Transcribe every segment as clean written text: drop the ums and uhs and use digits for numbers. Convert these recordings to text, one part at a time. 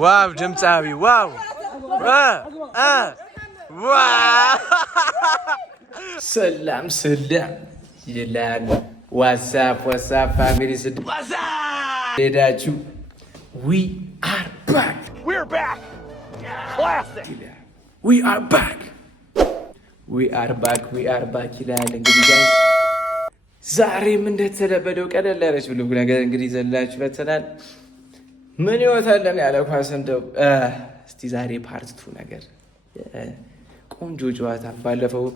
ዋው ድምጻዊ ዋው ሰላም ይላል ዋትስአፕ ፋሚሊ ሄዳችሁ we are back ይላል እንግዲህ ጋይስ ዛሬም እንደተለመደው ቀለል ያለች ብሎ ነገር እንግዲህ ዘላችሁ በተናል ምን ይወታለን ያለ ኳስ እንደው እስቲ ዛሬ ፓርት 2 ነገር ቆንጆ ጨዋታ ባለፈው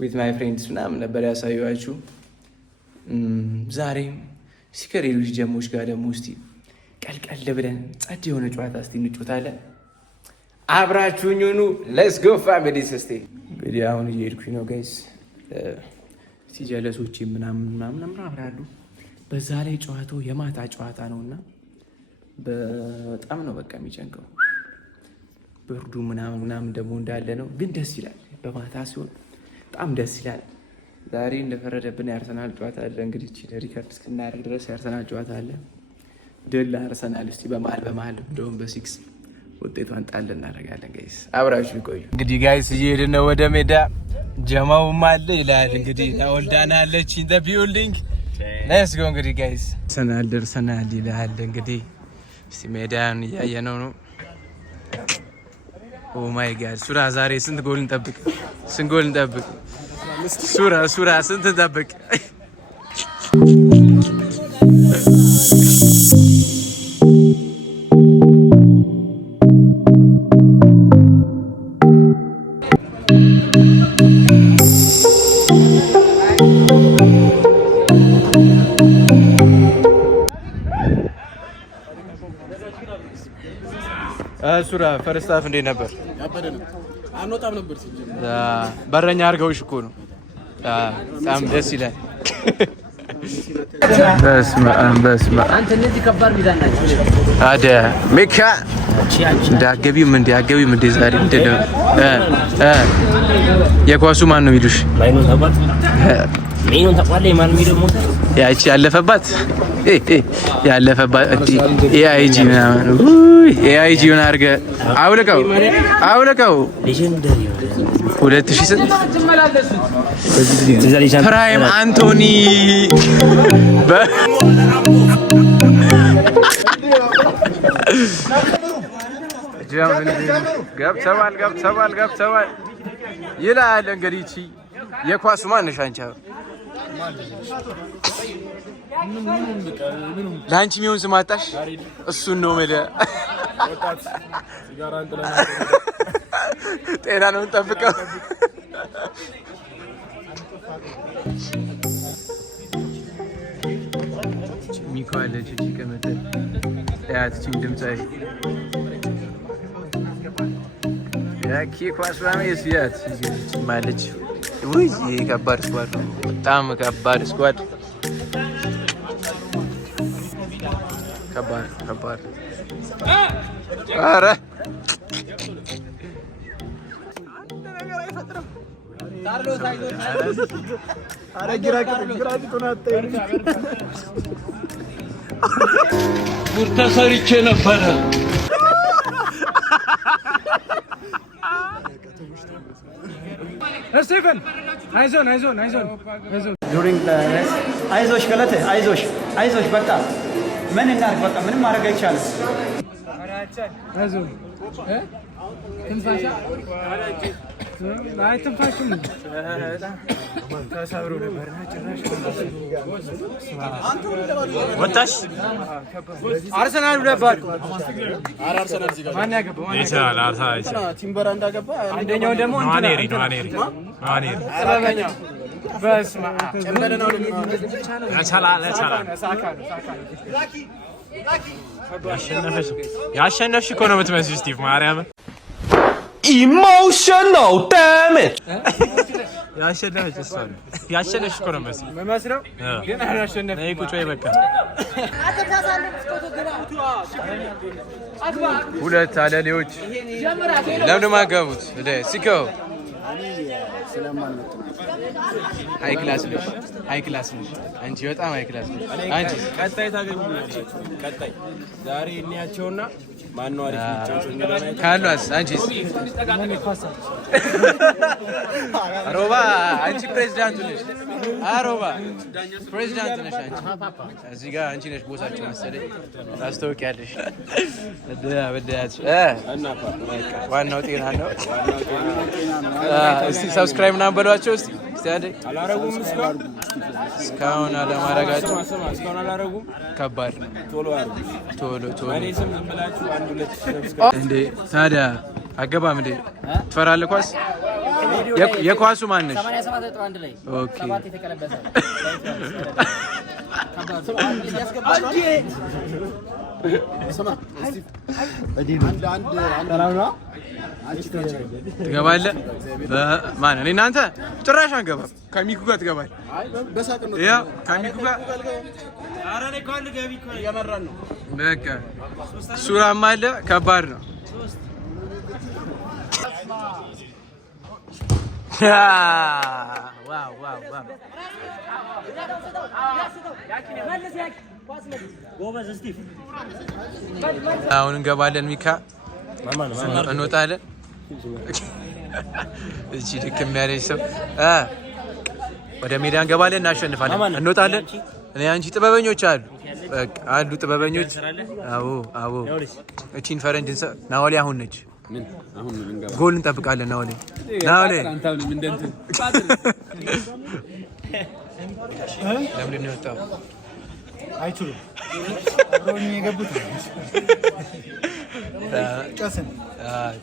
with my friends ምናምን ነበር ያሳየኋችሁ። ዛሬም ሲከሬሎች ጀሞች ጋር ደግሞ እስቲ ቀልቀል ብለን ጸድ የሆነ ጨዋታ እስቲ እንጫወታለን። አብራችሁኝ ሁኑ። ሌትስ ጎ ፋሚሊስ። እስቲ እንግዲህ አሁን እየሄድኩኝ ነው ጋይስ። እስቲ ጀለሶቼ ምናምን አብራሉ። በዛ ላይ ጨዋታው የማታ ጨዋታ ነውና በጣም ነው በቃ የሚጨንቀው። ብርዱ ምናምን ደግሞ እንዳለ ነው፣ ግን ደስ ይላል። በማታ ሲሆን በጣም ደስ ይላል። ዛሬ እንደፈረደብን የአርሰናል ጨዋታ አለ። እንግዲህ ሪከርድ እስክናደርግ ድረስ የአርሰናል ጨዋታ አለ። ድል አርሰናል። እስቲ በመሀል እንደውም በሲክስ ውጤቷን ጣል እናደርጋለን። ጋይስ አብራችሁ ይቆዩ። እንግዲህ ጋይስ እየሄድን ነው ወደ ሜዳ። ጀማውም አለ ይላል እንግዲህ ወልዳና አለች ኢን ዘ ቢልዲንግ። ሌትስ ጎ እንግዲህ ጋይስ ደርሰናል ይላል እንግዲህ። እስቲ ሜዳን እያየነው ነው። ኦ ማይ ጋድ ሱራ ዛሬ ስንት ጎል እንጠብቅ? ሱራ ስንት እንጠብቅ? ሱራ ፈርስት ሃፍ እንዴት ነበር? አንወጣም ነበር ሲጀምር በረኛ አድርገውሽ እኮ ነው። በጣም ደስ ይላል። በስመ አብ አንተ እነዚህ ከባድ ሚዛን ናቸው። አደ ሜካ እንዳገቢም እንደ ዛሬ እንደለው የኳሱ ማን ነው የሚሉሽ? ማይኖን ተቋለ ማን የሚለው ሞተ ያቺ ያለፈባት ኤአይጂ ምናምን ኤአይጂ ሆነ አድርገ አውልቀው ሌጀንደሪ 2000 ፕራይም አንቶኒ ገብተዋል ይላል እንግዲህ እቺ የኳሱ ማነሽ አንቺ ላንቺ የሚሆን ስም አጣሽ? እሱን ነው ማለት ጤና ነው እንጠብቀው። ሚካኤል እቺ ከመተል ያቺ ድምጻይ ያኪ ኳስ ማሜስ ያት ማለች ወይ ከባድ ስኳድ ነው። በጣም ከባድ ስኳድ ከባድ አረ ጉርታ ሰርቼ ነበረ። ስቲቨን አይዞን ዱሪንግ አይዞሽ ገለቴ አይዞሽ በቃ ምን እናድርግ? በቃ ምንም ማድረግ አይቻልም። ወጣሽ አርሰናል ነበር። ቲምበር እንዳገባ አንደኛው ደግሞ በስመ አብ ያሸነፍሽ እኮ ነው የምትመስለው ስቲቭ ማርያምን ኢሞሽናል ዳሜጅ ያሸነፍሽ እኮ ነው የምመስለው ግን አላሸነፍኩም። ነይ ቁጭ በይ በቃ። ሁለት አለሌዎች ለምን ማጋቡት ሲከው ሃይ ክላስ ነሽ፣ ሃይ ክላስ ነሽ አንቺ፣ በጣም ሃይ ክላስ ነሽ አንቺ። ቀጣይ ታገኙኛላችሁ። ቀጣይ ዛሬ እንያቸውና ማን ነው አሪፍ ልጅ ካሏስ? አንቺስ? ሮባ አንቺ ፕሬዝዳንት ነሽ። ሮባ ፕሬዝዳንት ነሽ አንቺ። እዚህ ጋር አንቺ ነሽ ቦሳቸው መሰለኝ፣ ታስታውቂያለሽ። ዋናው ጤና ነው። እስቲ ሰብስክራይብ ምናምን በሏቸው እስቲ አንዴ። አላረጉም እስካሁን አለማድረጋቸው እስካሁን አላረጉም። ከባድ ነው። ቶሎ አርጉ፣ ቶሎ እኔ ስም ዝም ብላችሁ 1-2 ሰብስክራይብ እንዴ። ታዲያ አገባም እንዴ? ትፈራለህ? ኳስ የኳሱ ማን ነሽ? 87.1 ላይ ኦኬ። 7 የተቀለበሰ ትገባለህ? ማን እኔ እናንተ ጭራሽ አንገባም። ከሚኩ ጋር ትገባለህ። ያው ከሚኩ ጋር በቃ ሱራም አለ። ከባድ ነው። አሁን እንገባለን። ሚካ እንወጣለን። እቺ ድክም ያለች ሰው ወደ ሜዳ እንገባለን፣ እናሸንፋለን፣ እንወጣለን። እኔ አንቺ ጥበበኞች አሉ ጥበበኞች። አዎ እቺን ፈረንጅ ናወሌ አሁን ነች። ጎል እንጠብቃለን። ናወሌ ለምንድን ነው የወጣው? አይችሉም አብሮኝ የገቡት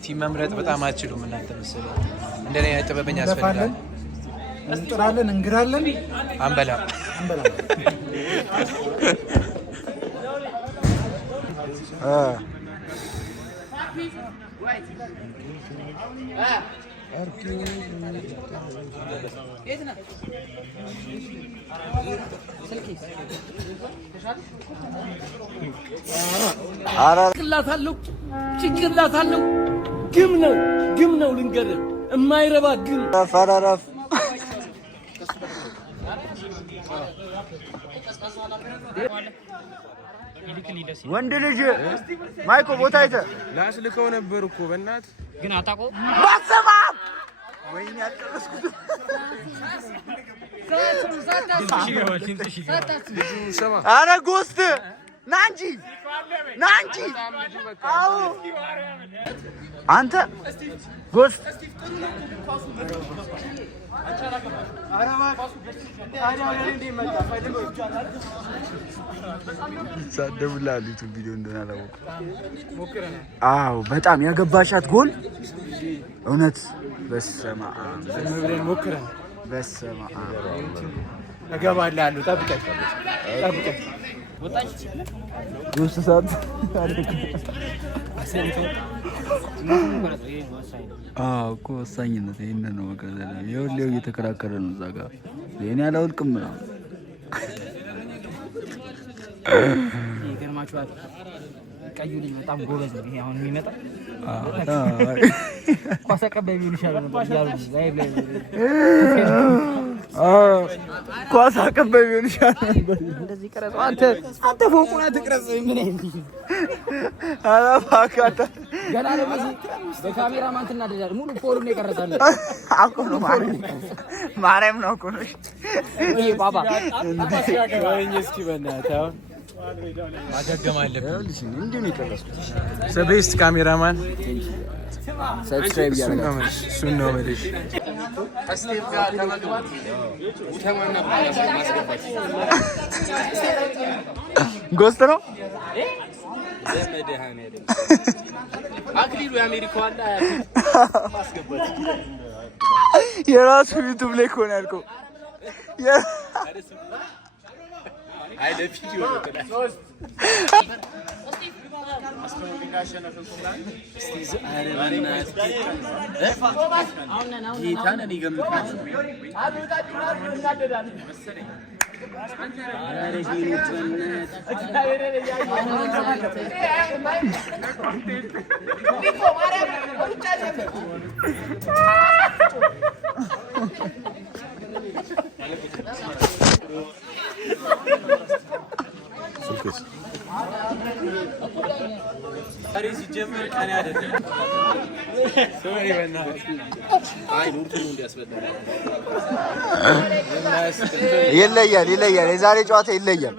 ቲም መምረጥ በጣም አትችሉም እናንተ መሰለኝ። እንደኔ ጥበበኛ ያስፈልጋል። እንጥራለን፣ እንግራለን፣ አንበላ ጭንቅላት አለው። ግም ነው ልንገርህ፣ የማይረባ ግም። ፈራራፍ ወንድ ልጅ ማይኮ ቦታ አይተህ ላስልከው ነበር እኮ በእናትህ ግን አታውቀውም። ባሰማም ወይኔ ያልጨረስኩት ኧረ ጎስት ና እንጂ አዎ አንተ ጎስት ሳደብላሉ ዩቲዩብ ቪዲዮ እንደሆነ አላወኩም። አዎ በጣም ያገባሻት ጎል እውነት በስመ አብ ሞክረን በስመ አብ እገባለሁ። ጠብቀኝ ጎስት ሰዓት እኮ ወሳኝነት ይሄንን ነው። በቃ ይኸውልህ እየተከራከረ ነው እዛ ጋር እኔ አላወልቅም ምናምን ይገርማችኋል። ቀዩ ልጅ በጣም ጎበዝ ነው። ይሄ አሁን የሚመጣ ኳስ አቀባይ ቢሆን ይሻላል ነበር እያሉ ኳስ አቀባይ ቢሆን ይሻላል ነበር። እንደዚህ ቀረጸው። አንተ ፎቁን አትቅረጽ። ምን ኧረ እባክህ ገና ለዚህ በካሜራማን ትናደዳለህ። ሙሉ ፎሩን ነው የቀረጸው። አቆ ነው ማርያም ነው እኮ ነው። ይሄ ባባ ወይኔ እስኪ በእናትህ አሁን ማገገም አለብን። እንዴት ነው የቀረጽኩት? ቤስት ካሜራማን ሰብስክራይብ ያደርጋል። እሱን ነው የምልሽ። ጎስት ነው አክሊሉ የአሜሪካው አለ የራሱ ዩቲዩብ ላይ እኮ ነው ያልከው። አይ ለቪዲዮ ነው ይለያል። የዛሬ ጨዋታ ይለያል።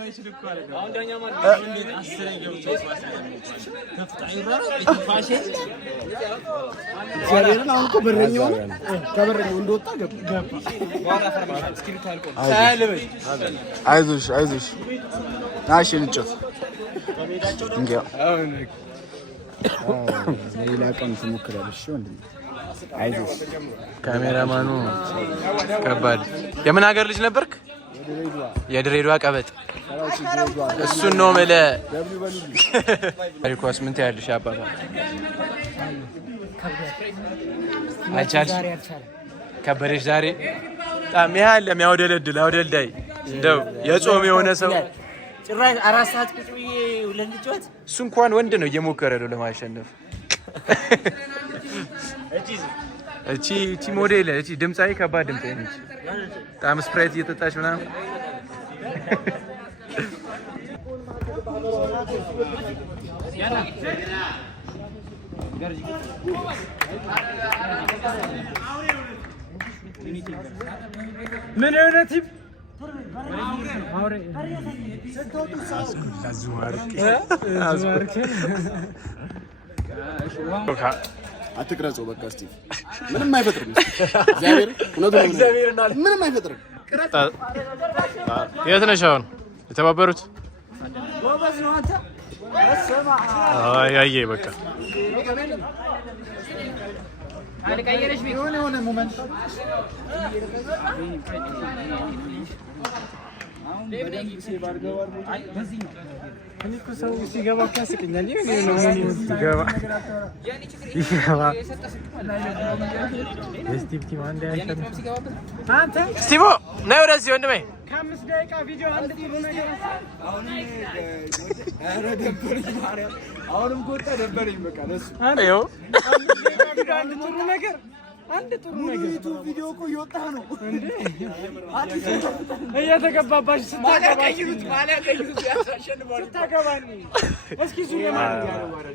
አይዞሽ ናሽ እንጫወት። ሌላ ቀን ትሞክራለሽ። አይዞሽ። ካሜራማኑ ከባድ። የምን ሀገር ልጅ ነበርክ? የድሬዳዋ ቀበጥ። እሱን ነው የምልህ። ኳስ ምን ትያለሽ? አባባ አልቻልሽ? ከበደሽ ዛሬ በጣም ያህል የሚያወደለድል አውደልዳይ እንደው የጾም የሆነ ሰው ጭራሽ 4 ሰዓት ቁጭ ብዬ ለልጆት እሱ እንኳን ወንድ ነው እየሞከረ ነው ለማሸነፍ። እቺ ሞዴል እቺ ድምጻዊ ከባድ ድምጻዊ ነች። በጣም ስፕራይት እየጠጣች ምናምን ምን አይነት አትቅረጸው በቃ እስቲ ምንም አይፈጥርም። እግዚአብሔር ምንም አይፈጥርም። የት ነሽ አሁን? የተባበሩት አይ በቃ ሰው ሲገባ ያስቀኛል። ስቲቮ ነይ ወደዚህ ወንድሜ። ከ5 ደቂቃ ቪዲዮ አንድ ጥሩ ነገር አሁንም ጎጣ ደበረኝ በቃ ለሱ አንድ ጥሩ ነገር ዩቲዩብ ቪዲዮ እኮ እየወጣ ነው እንዴ? እየተገባባሽ ስታገባኝሩት ያሳሸንባል። ስታገባኝ እስኪ ዙ የማን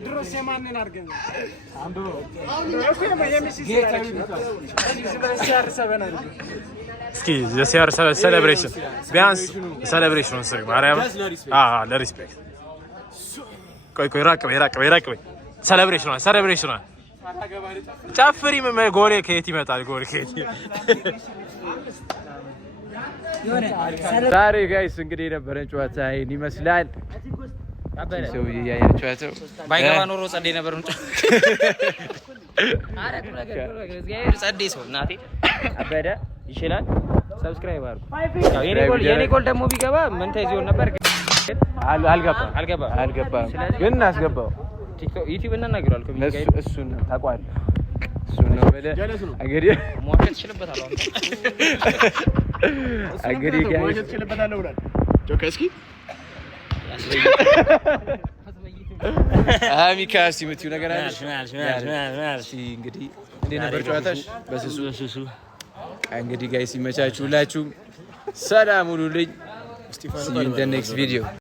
ድሮስ የማንን አድርገን አንብበው እስኪ የሲአር ሴሌብሬሽን ቢያንስ ሴሌብሬሽን ነው ማርያም ለሪስፔክት ቆይ ራቅ በይ ሴሌብሬሽን ጨፍሪ ጎሬ ከየት ይመጣል? ጎሬ ከየት ዛሬ ጋይስ እንግዲህ የነበረን ጨዋታ ይሄን ይመስላል። ሰው ያያችኋቸው ባይገባ ኖሮ ጸዴ ነበር። አረቁ ነገር ጸዴ ሰው እናቴ አበደ ይችላል። ሰብስክራይብ አድርጉ። ያው የኔ ጎል ደግሞ ቢገባ ምን ተይዞን ነበር ግን አልገባም ግን እናስገባው። ቲክቶክ ዩቲዩብ እናናግረዋል ከቢጋይ እሱን ታቋል። እሱን ነው በለ እንግዲህ ሞሸት ይችላልበታል። እንግዲህ ጋይስ ይችላልበታል ብሏል። ጆከስኪ አሚካስ የምትይው ነገር አለሽ? እንግዲህ እንዴ ነበር ጨዋታሽ? በስሱ እንግዲህ ጋይስ ይመቻችሁ ሁላችሁም። ሰላም ሁኑልኝ። See you in the next video.